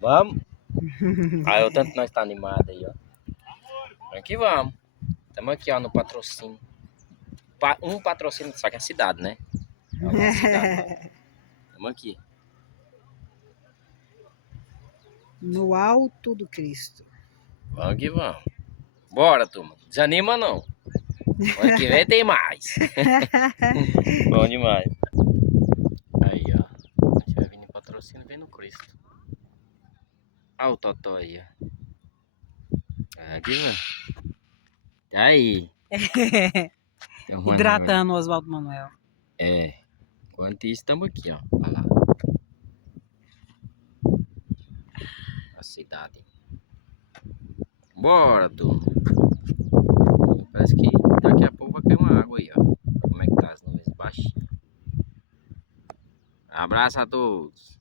Vamos? Aí o tanto nós tá animado aí, ó. Aqui vamos. Estamos aqui, ó, no patrocínio. Um patrocínio, só que é a cidade, né? É a cidade, estamos aqui. No alto do Cristo. Vamos que vamos. Bora, turma. Desanima não. Ano que vem tem mais. Bom demais. Aí, ó. A gente vai vir em patrocínio, vem no Cristo. Olha o Totó aí, ó. Aqui, mano. Tá aí. Hidratando o Oswaldo Manuel. É. Enquanto isso, estamos aqui, ó. Olha lá. A cidade. Bora, turma. Parece que daqui a pouco vai cair uma água aí, ó. Como é que tá as nuvens baixinhas. Abraço a todos.